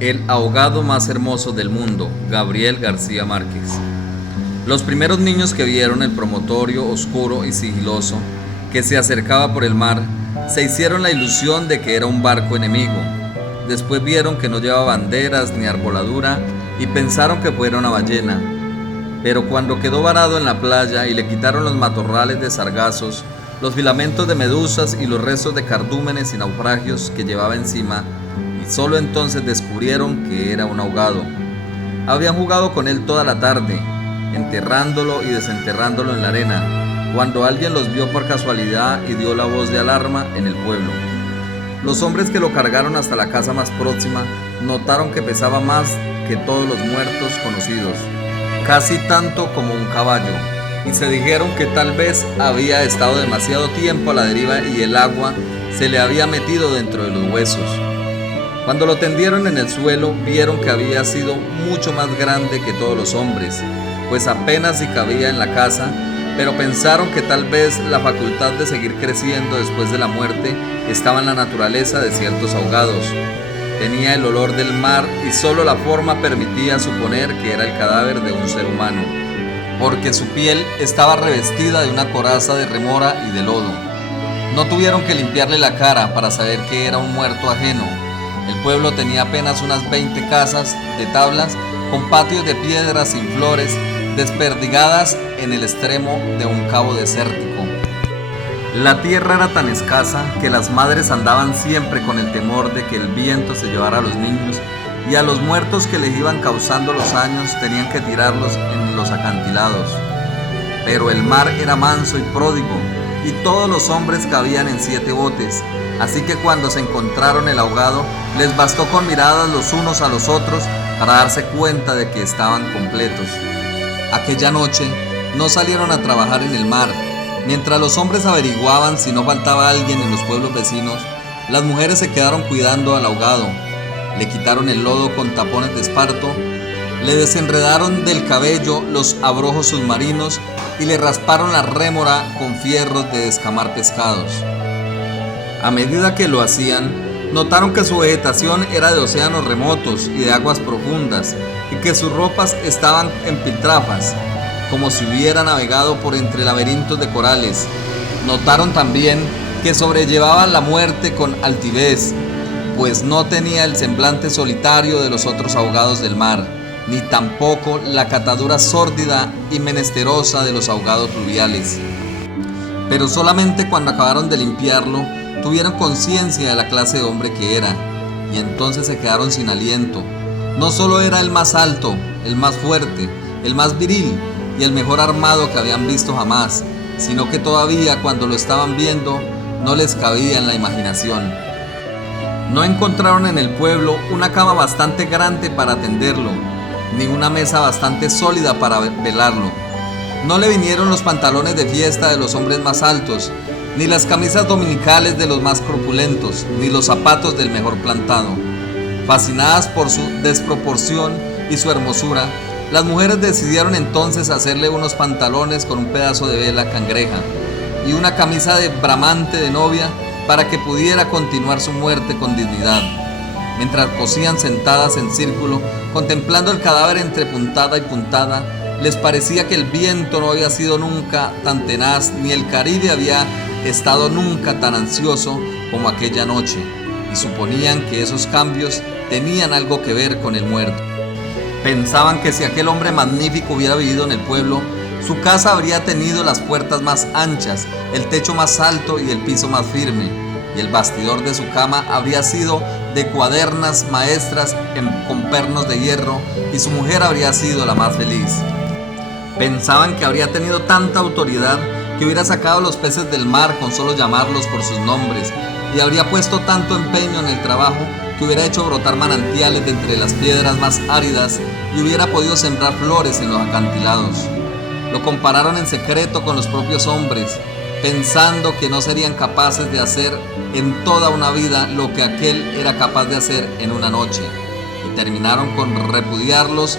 El ahogado más hermoso del mundo, Gabriel García Márquez. Los primeros niños que vieron el promontorio oscuro y sigiloso que se acercaba por el mar, se hicieron la ilusión de que era un barco enemigo. Después vieron que no llevaba banderas ni arboladura y pensaron que fuera una ballena. Pero cuando quedó varado en la playa y le quitaron los matorrales de sargazos, los filamentos de medusas y los restos de cardúmenes y naufragios que llevaba encima, y solo entonces descubrieron que era un ahogado. Habían jugado con él toda la tarde, enterrándolo y desenterrándolo en la arena, cuando alguien los vio por casualidad y dio la voz de alarma en el pueblo. Los hombres que lo cargaron hasta la casa más próxima notaron que pesaba más que todos los muertos conocidos, casi tanto como un caballo, y se dijeron que tal vez había estado demasiado tiempo a la deriva y el agua se le había metido dentro de los huesos. Cuando lo tendieron en el suelo, vieron que había sido mucho más grande que todos los hombres, pues apenas si cabía en la casa, pero pensaron que tal vez la facultad de seguir creciendo después de la muerte estaba en la naturaleza de ciertos ahogados. Tenía el olor del mar y solo la forma permitía suponer que era el cadáver de un ser humano, porque su piel estaba revestida de una coraza de remora y de lodo. No tuvieron que limpiarle la cara para saber que era un muerto ajeno. El pueblo tenía apenas unas 20 casas de tablas con patios de piedras sin flores, desperdigadas en el extremo de un cabo desértico. La tierra era tan escasa que las madres andaban siempre con el temor de que el viento se llevara a los niños, y a los muertos que les iban causando los años tenían que tirarlos en los acantilados. Pero el mar era manso y pródigo, y todos los hombres cabían en 7 botes, así que cuando se encontraron el ahogado, les bastó con miradas los unos a los otros para darse cuenta de que estaban completos. Aquella noche no salieron a trabajar en el mar. Mientras los hombres averiguaban si no faltaba alguien en los pueblos vecinos, las mujeres se quedaron cuidando al ahogado. Le quitaron el lodo con tapones de esparto, le desenredaron del cabello los abrojos submarinos y le rasparon la rémora con fierros de descamar pescados. A medida que lo hacían, notaron que su vegetación era de océanos remotos y de aguas profundas, y que sus ropas estaban en piltrafas, como si hubiera navegado por entre laberintos de corales. Notaron también que sobrellevaba la muerte con altivez, pues no tenía el semblante solitario de los otros ahogados del mar, ni tampoco la catadura sórdida y menesterosa de los ahogados fluviales. Pero solamente cuando acabaron de limpiarlo, tuvieron conciencia de la clase de hombre que era, y entonces se quedaron sin aliento. No solo era el más alto, el más fuerte, el más viril y el mejor armado que habían visto jamás, sino que todavía cuando lo estaban viendo no les cabía en la imaginación. No encontraron en el pueblo una cama bastante grande para atenderlo, ni una mesa bastante sólida para velarlo. No le vinieron los pantalones de fiesta de los hombres más altos, ni las camisas dominicales de los más corpulentos, ni los zapatos del mejor plantado. Fascinadas por su desproporción y su hermosura, las mujeres decidieron entonces hacerle unos pantalones con un pedazo de vela cangreja y una camisa de bramante de novia para que pudiera continuar su muerte con dignidad. Mientras cosían sentadas en círculo, contemplando el cadáver entre puntada y puntada, les parecía que el viento no había sido nunca tan tenaz, ni el Caribe había estado nunca tan ansioso como aquella noche, y suponían que esos cambios tenían algo que ver con el muerto. Pensaban que si aquel hombre magnífico hubiera vivido en el pueblo, su casa habría tenido las puertas más anchas, el techo más alto y el piso más firme, y el bastidor de su cama habría sido de cuadernas maestras con pernos de hierro, y su mujer habría sido la más feliz. Pensaban que habría tenido tanta autoridad que hubiera sacado los peces del mar con solo llamarlos por sus nombres, y habría puesto tanto empeño en el trabajo que hubiera hecho brotar manantiales de entre las piedras más áridas y hubiera podido sembrar flores en los acantilados. Lo compararon en secreto con los propios hombres, pensando que no serían capaces de hacer en toda una vida lo que aquel era capaz de hacer en una noche, y terminaron con repudiarlos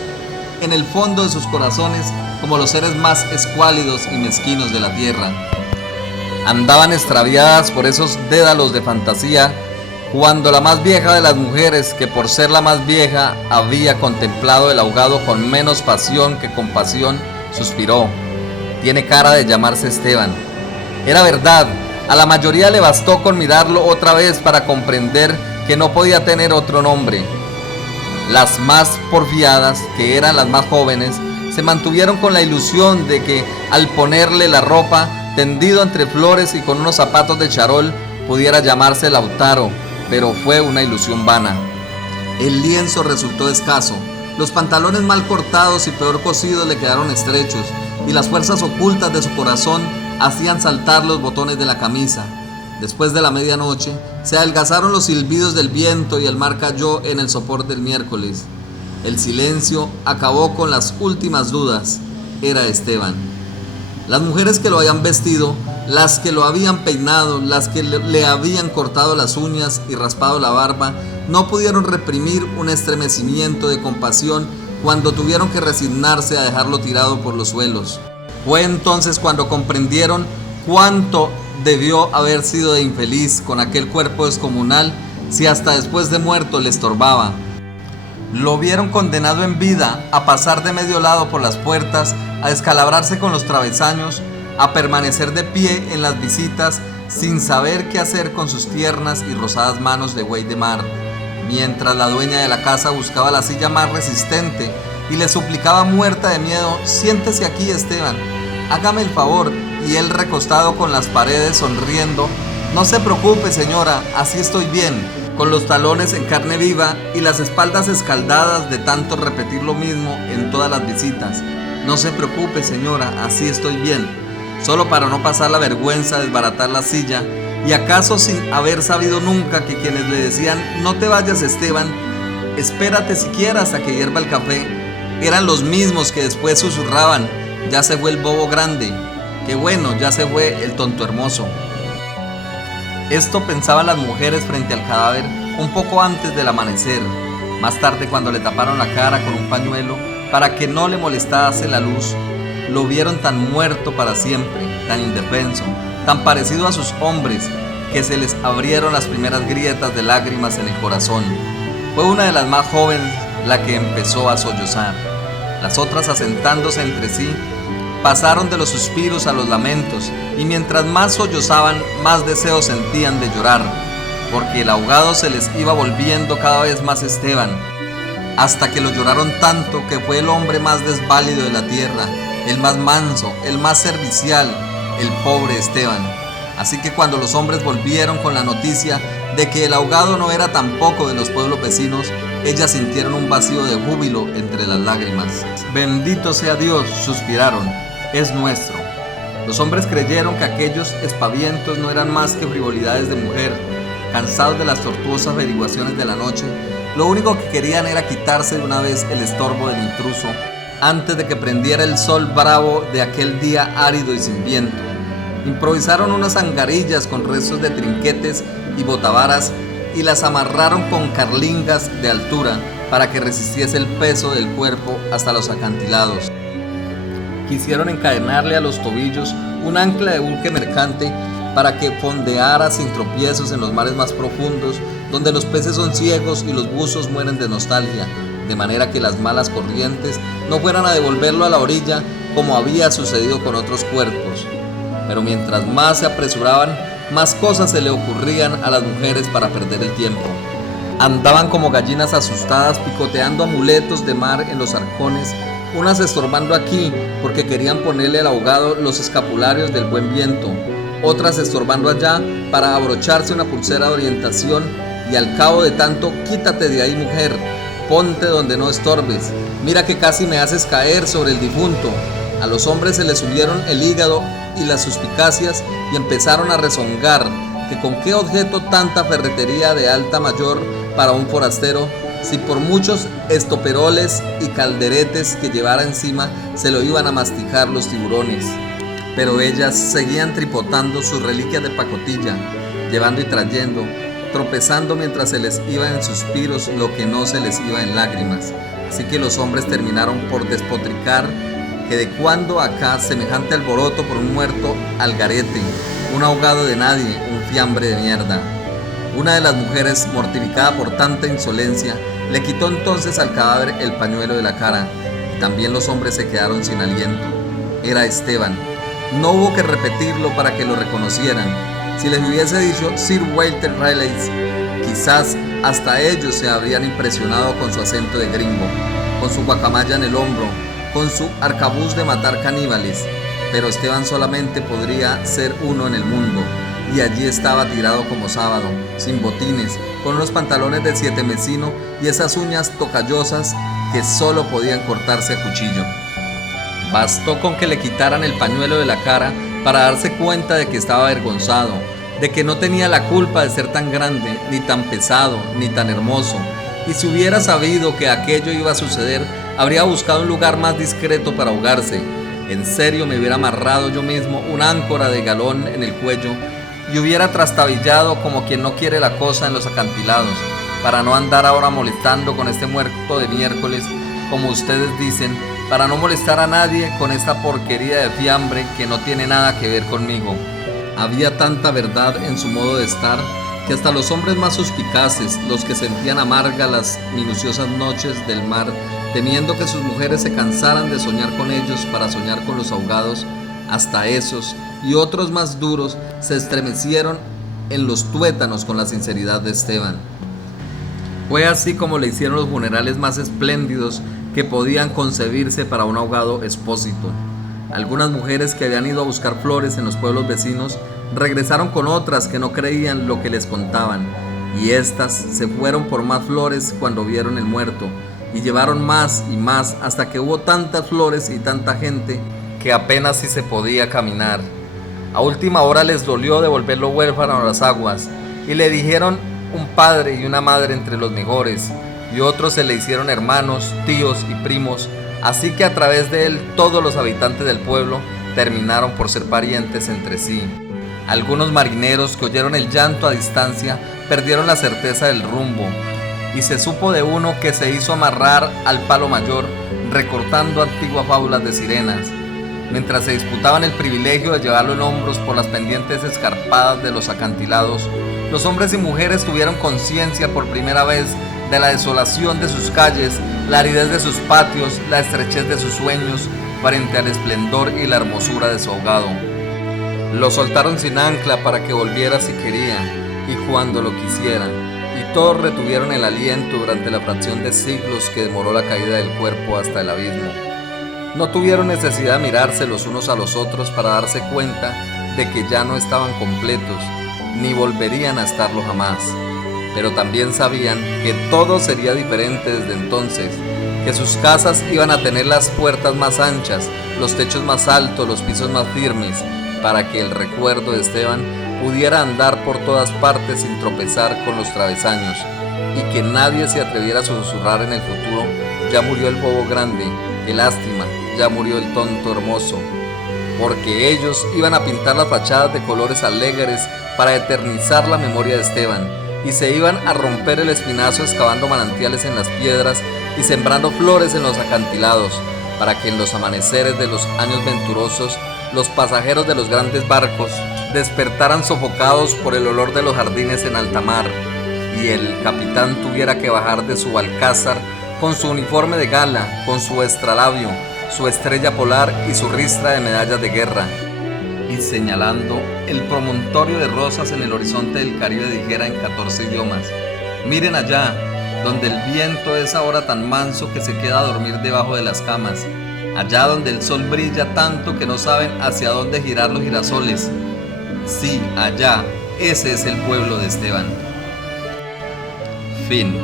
en el fondo de sus corazones como los seres más escuálidos y mezquinos de la tierra. Andaban extraviadas por esos dédalos de fantasía Cuando la más vieja de las mujeres, que por ser la más vieja había contemplado el ahogado con menos pasión que compasión, suspiró: tiene cara de llamarse Esteban. Era verdad, a la mayoría le bastó con mirarlo otra vez para comprender que no podía tener otro nombre. Las más porfiadas, que eran las más jóvenes, se mantuvieron con la ilusión de que al ponerle la ropa, tendido entre flores y con unos zapatos de charol, pudiera llamarse Lautaro, pero fue una ilusión vana. El lienzo resultó escaso, los pantalones mal cortados y peor cosidos le quedaron estrechos, y las fuerzas ocultas de su corazón hacían saltar los botones de la camisa. Después de la medianoche, se adelgazaron los silbidos del viento y el mar cayó en el sopor del miércoles. El silencio acabó con las últimas dudas. Era Esteban. Las mujeres que lo habían vestido, las que lo habían peinado, las que le habían cortado las uñas y raspado la barba, no pudieron reprimir un estremecimiento de compasión cuando tuvieron que resignarse a dejarlo tirado por los suelos. Fue entonces cuando comprendieron cuánto debió haber sido de infeliz con aquel cuerpo descomunal si hasta después de muerto le estorbaba. Lo vieron condenado en vida a pasar de medio lado por las puertas, a descalabrarse con los travesaños, a permanecer de pie en las visitas sin saber qué hacer con sus tiernas y rosadas manos de buey de mar, mientras la dueña de la casa buscaba la silla más resistente y le suplicaba muerta de miedo: siéntese aquí, Esteban, hágame el favor. Y él, recostado con las paredes, sonriendo: no se preocupe, señora, así estoy bien, con los talones en carne viva y las espaldas escaldadas de tanto repetir lo mismo en todas las visitas. No se preocupe, señora, así estoy bien. Solo para no pasar la vergüenza de desbaratar la silla, y acaso sin haber sabido nunca que quienes le decían: no te vayas, Esteban, espérate siquiera hasta que hierva el café, eran los mismos que después susurraban: ya se fue el bobo grande, qué bueno, ya se fue el tonto hermoso. Esto pensaban las mujeres frente al cadáver un poco antes del amanecer. Más tarde, cuando le taparon la cara con un pañuelo para que no le molestase la luz, lo vieron tan muerto para siempre, tan indefenso, tan parecido a sus hombres, que se les abrieron las primeras grietas de lágrimas en el corazón. Fue una de las más jóvenes la que empezó a sollozar. Las otras, asentándose entre sí, pasaron de los suspiros a los lamentos, y mientras más sollozaban, más deseo sentían de llorar, porque el ahogado se les iba volviendo cada vez más Esteban, hasta que lo lloraron tanto que fue el hombre más desválido de la tierra, el más manso, el más servicial, el pobre Esteban. Así que cuando los hombres volvieron con la noticia de que el ahogado no era tampoco de los pueblos vecinos, ellas sintieron un vacío de júbilo entre las lágrimas. Bendito sea Dios, suspiraron, es nuestro. Los hombres creyeron que aquellos espavientos no eran más que frivolidades de mujer. Cansados de las tortuosas averiguaciones de la noche, lo único que querían era quitarse de una vez el estorbo del intruso antes de que prendiera el sol bravo de aquel día árido y sin viento. Improvisaron unas angarillas con restos de trinquetes y botavaras y las amarraron con carlingas de altura para que resistiese el peso del cuerpo hasta los acantilados. Quisieron encadenarle a los tobillos un ancla de buque mercante para que fondeara sin tropiezos en los mares más profundos, donde los peces son ciegos y los buzos mueren de nostalgia, de manera que las malas corrientes no fueran a devolverlo a la orilla como había sucedido con otros cuerpos. Pero mientras más se apresuraban, más cosas se le ocurrían a las mujeres para perder el tiempo. Andaban como gallinas asustadas picoteando amuletos de mar en los arcones, unas estorbando aquí porque querían ponerle al ahogado los escapularios del buen viento, otras estorbando allá para abrocharse una pulsera de orientación, y al cabo de tanto: quítate de ahí, mujer, ponte donde no estorbes, mira que casi me haces caer sobre el difunto. A los hombres se les subieron el hígado y las suspicacias y empezaron a rezongar que con qué objeto tanta ferretería de alta mayor para un forastero, si por muchos estoperoles y calderetes que llevara encima se lo iban a masticar los tiburones. Pero ellas seguían tripotando sus reliquias de pacotilla, llevando y trayendo, tropezando mientras se les iba en suspiros lo que no se les iba en lágrimas. Así que los hombres terminaron por despotricar que de cuando acá semejante alboroto por un muerto al garete, un ahogado de nadie, un fiambre de mierda. Una de las mujeres, mortificada por tanta insolencia, le quitó entonces al cadáver el pañuelo de la cara, y también los hombres se quedaron sin aliento. Era Esteban. No hubo que repetirlo para que lo reconocieran. Si les hubiese dicho Sir Walter Raleigh, quizás hasta ellos se habrían impresionado con su acento de gringo, con su guacamaya en el hombro, con su arcabuz de matar caníbales. Pero Esteban solamente podría ser uno en el mundo, y allí estaba tirado como sábado, sin botines, con unos pantalones de 7 mesino y esas uñas tocallosas que solo podían cortarse a cuchillo. Bastó con que le quitaran el pañuelo de la cara para darse cuenta de que estaba avergonzado, de que no tenía la culpa de ser tan grande, ni tan pesado, ni tan hermoso, y si hubiera sabido que aquello iba a suceder, habría buscado un lugar más discreto para ahogarse. En serio me hubiera amarrado yo mismo una áncora de galón en el cuello y hubiera trastabillado como quien no quiere la cosa en los acantilados, para no andar ahora molestando con este muerto de miércoles, como ustedes dicen, para no molestar a nadie con esta porquería de fiambre que no tiene nada que ver conmigo. Había tanta verdad en su modo de estar que hasta los hombres más suspicaces, los que sentían amargas las minuciosas noches del mar, temiendo que sus mujeres se cansaran de soñar con ellos para soñar con los ahogados, hasta esos y otros más duros se estremecieron en los tuétanos con la sinceridad de Esteban. Fue así como le hicieron los funerales más espléndidos que podían concebirse para un ahogado expósito. Algunas mujeres que habían ido a buscar flores en los pueblos vecinos regresaron con otras que no creían lo que les contaban, y éstas se fueron por más flores cuando vieron el muerto, y llevaron más y más hasta que hubo tantas flores y tanta gente que apenas si se podía caminar. A última hora les dolió devolverlo huérfano a las aguas, y le dijeron un padre y una madre entre los mejores, y otros se le hicieron hermanos, tíos y primos, así que a través de él todos los habitantes del pueblo terminaron por ser parientes entre sí. Algunos marineros que oyeron el llanto a distancia perdieron la certeza del rumbo, y se supo de uno que se hizo amarrar al palo mayor recortando antiguas fábulas de sirenas, mientras se disputaban el privilegio de llevarlo en hombros por las pendientes escarpadas de los acantilados. Los hombres y mujeres tuvieron conciencia por primera vez de la desolación de sus calles, la aridez de sus patios, la estrechez de sus sueños frente al esplendor y la hermosura de su ahogado. Lo soltaron sin ancla para que volviera si quería y cuando lo quisiera, y todos retuvieron el aliento durante la fracción de siglos que demoró la caída del cuerpo hasta el abismo. No tuvieron necesidad de mirarse los unos a los otros para darse cuenta de que ya no estaban completos, ni volverían a estarlo jamás. Pero también sabían que todo sería diferente desde entonces, que sus casas iban a tener las puertas más anchas, los techos más altos, los pisos más firmes, para que el recuerdo de Esteban pudiera andar por todas partes sin tropezar con los travesaños, y que nadie se atreviera a susurrar en el futuro: ya murió el bobo grande, qué lástima, ya murió el tonto hermoso, porque ellos iban a pintar las fachadas de colores alegres para eternizar la memoria de Esteban, y se iban a romper el espinazo excavando manantiales en las piedras y sembrando flores en los acantilados, para que en los amaneceres de los años venturosos los pasajeros de los grandes barcos despertaran sofocados por el olor de los jardines en alta mar, y el capitán tuviera que bajar de su alcázar con su uniforme de gala, con su estralabio, su estrella polar y su ristra de medallas de guerra, y señalando el promontorio de rosas en el horizonte del Caribe dijera en 14 idiomas: miren allá, donde el viento es ahora tan manso que se queda a dormir debajo de las camas, allá donde el sol brilla tanto que no saben hacia dónde girar los girasoles. Sí, allá, ese es el pueblo de Esteban. Fin.